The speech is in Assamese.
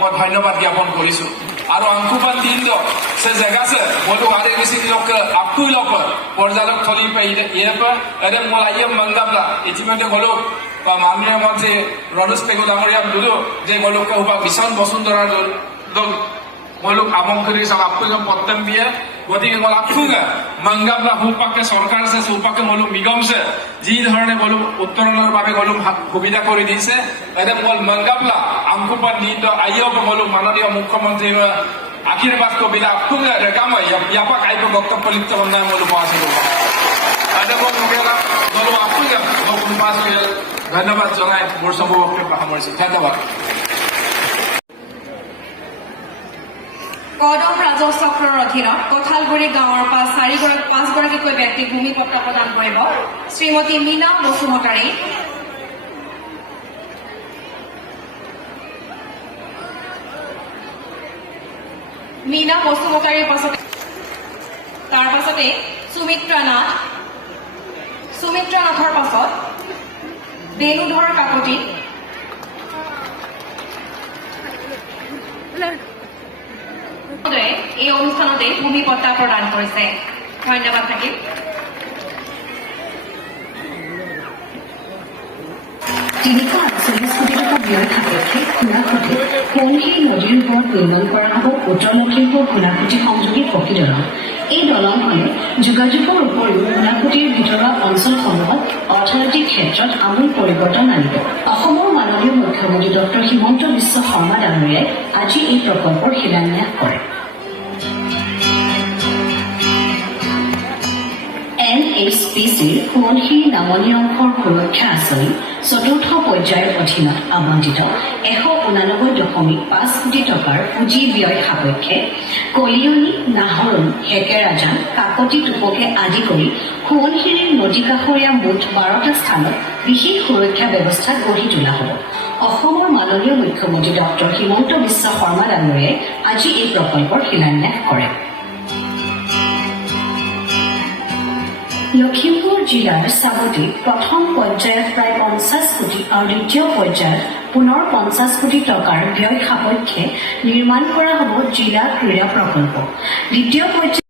মই ধন্যবাদ জ্ঞাপন কৰিছো আৰু অংকুপান দিন সে জেগা से मोटो आरे किसी लोग आपको लोग পর্যালোক থলি पे ये पर अरे मोलाये मंगाबला इतिमध्ये গলো বা মাননীয় মন্ত্রী রণেশ পেগু ডাঙৰীয়া দুদু যে গলো কবা মিশন বসুন্ধরা দল গলো আমঙ্করি সব आपको जो पत्तम दिए গতিকে গল आपको मंगाबला হুপাকে সরকার से হুপাকে গলো নিগম से जी ধরনে গলো উত্তৰণৰ বাবে গলো সুবিধা কৰি দিছে এনে বল मंगाबला অংকুপান দিন আইও গলো মাননীয় মুখ্যমন্ত্রী আশীর্বাদ को बिना आपको काम यापा काइको वक्तव्य लिप्त बन्दा मोलु पास ada mau mengira kalau aku ya mau kumpul ya ধন্যবাদ জনাই মোৰ সব বক্তব্য সামৰিছো ধন্যবাদ কদম ৰাজহ চক্ৰৰ অধীনত কঠালগুৰি গাঁৱৰ 5গৰাকীকৈ ব্যক্তিক ভূমি পট্টা প্ৰদান কৰিব শ্ৰীমতী মীনা বসুমতাৰী মীনা বসুমতাৰীৰ পাছতে তাৰ পাছতে সুমিত্ৰা নাথৰ পাছত বেনুধৰ কাকতি এই অনুষ্ঠানতে ভূমি পট্টা প্ৰদান কৰিছে ধন্যবাদ থাকিল তিনিশ 48 কোটি টকা ব্যয় সাপেক্ষে ঘুণাসুতি সোৱণশিৰি নদীৰ ওপৰত নিৰ্মাণ কৰা হ'ব উত্তৰ লখিমপুৰ ঘুণাসুতি সংযোগী পকী দলং এই দলংখনে যোগাযোগৰ উপৰিও ঘুণাসুতিৰ ভিতৰুৱা অঞ্চলসমূহত অৰ্থনৈতিক ক্ষেত্ৰত আমূল পৰিৱৰ্তন আনিব অসমৰ মাননীয় মুখ্যমন্ত্ৰী ডক্টৰ হিমন্ত বিশ্ব শৰ্মা ডাঙৰীয়াই আজি এই প্ৰকল্পৰ শিলান্যাস কৰে NHPCৰ সোৱণশিৰি নামনি অংশৰ সুৰক্ষা আঁচনি চতুৰ্থ পৰ্যায়ৰ অধীনত আবণ্টিত 189.5 কোটি টকাৰ পুঁজি ব্যয় সাপেক্ষে কলিয়নী নাহৰণ হেকেৰাজান কাকতি টুপকে আদি কৰি সোৱণশিৰিৰ নদী কাষৰীয়া মুঠ 12টা স্থানত বিশেষ সুৰক্ষা ব্যৱস্থা গঢ়ি তোলা হ'ব অসমৰ মাননীয় মুখ্যমন্ত্ৰী ডক্টৰ হিমন্ত বিশ্ব শৰ্মা ডাঙৰীয়াই আজি এই প্ৰকল্পৰ শিলান্যাস কৰে লখিমপুৰ জিলাৰ সাবতীত প্ৰথম পৰ্যায়ত প্ৰায় 50 কোটি আৰু দ্বিতীয় পৰ্যায়ত পুনৰ 50 কোটি টকাৰ ব্যয় সাপেক্ষে নিৰ্মাণ কৰা হ'ব জিলা ক্ৰীড়া প্ৰকল্প দ্বিতীয় পৰ্যায়ত